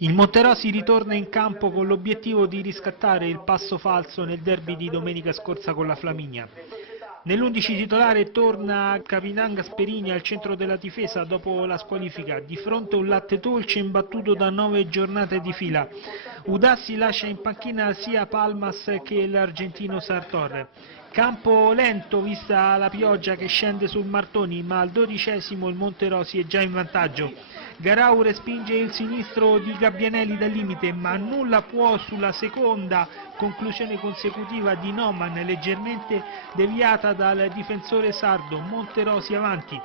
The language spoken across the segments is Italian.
Il Monterosi ritorna in campo con l'obiettivo di riscattare il passo falso nel derby di domenica scorsa con la Flaminia. Nell'11 titolare torna Capitan Gasperini al centro della difesa dopo la squalifica, di fronte a un latte dolce imbattuto da 9 giornate di fila. Udassi lascia in panchina sia Palmas che l'argentino Sartor. Campo lento vista la pioggia che scende sul Martoni, ma al 12° il Monterosi è già in vantaggio. Garau respinge il sinistro di Gabbianelli dal limite, ma nulla può sulla seconda conclusione consecutiva di Noman, leggermente deviata dal difensore sardo. Monterosi avanti.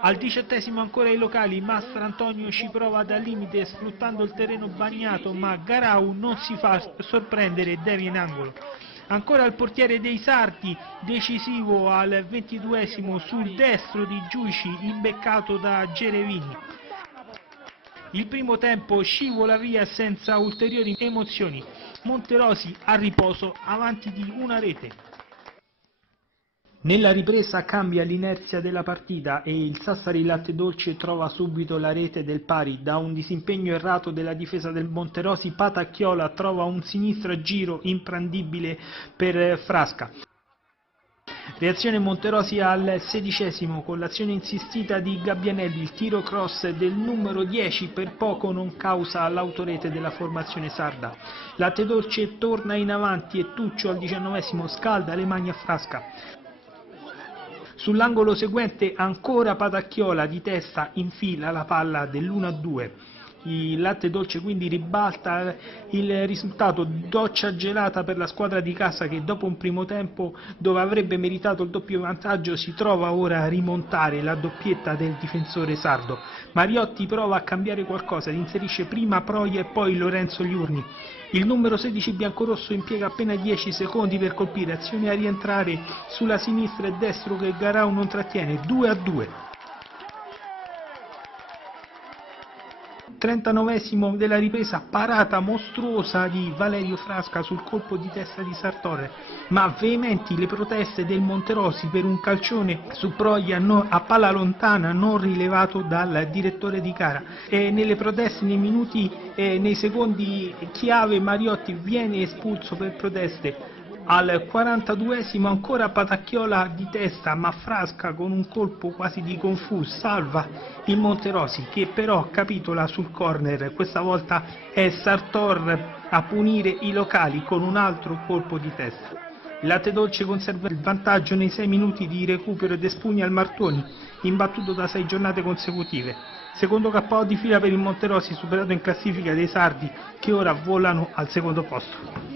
Al 18° ancora i locali, Mastrantonio ci prova dal limite sfruttando il terreno bagnato, ma Garau non si fa sorprendere e devia in angolo. Ancora il portiere dei sardi, decisivo al 22° sul destro di Giuici, imbeccato da Gerevini. Il primo tempo scivola via senza ulteriori emozioni. Monterosi a riposo, avanti di una rete. Nella ripresa cambia l'inerzia della partita e il Sassari Latte Dolce trova subito la rete del pari. Da un disimpegno errato della difesa del Monterosi, Patacchiola trova un sinistro a giro imprendibile per Frasca. Reazione Monterosi al 16° con l'azione insistita di Gabbianelli, il tiro cross del numero 10 per poco non causa l'autorete della formazione sarda. Latte Dolce torna in avanti e Tuccio al 19° scalda le mani a Frasca. Sull'angolo seguente ancora Patacchiola di testa infila la palla dell'1-2. Il Latte Dolce quindi ribalta il risultato, doccia gelata per la squadra di casa che dopo un primo tempo dove avrebbe meritato il doppio vantaggio si trova ora a rimontare la doppietta del difensore sardo. Mariotti prova a cambiare qualcosa, inserisce prima Proia e poi Lorenzo Liurni. Il numero 16 biancorosso impiega appena 10 secondi per colpire, azione a rientrare sulla sinistra e destro che Garau non trattiene, 2-2. 39° della ripresa, parata mostruosa di Valerio Frasca sul colpo di testa di Sartor, ma veementi le proteste del Monterosi per un calcione su Proia a palla lontana non rilevato dal direttore di gara. E nelle proteste nei secondi chiave Mariotti viene espulso per proteste. Al 42° ancora Patacchiola di testa, ma Frasca con un colpo quasi di confus salva il Monterosi, che però capitola sul corner. Questa volta è Sartor a punire i locali con un altro colpo di testa. Il Latte Dolce conserva il vantaggio nei 6 minuti di recupero ed espugna il Martoni, imbattuto da 6 giornate consecutive. Secondo KO di fila per il Monterosi, superato in classifica dei sardi che ora volano al secondo posto.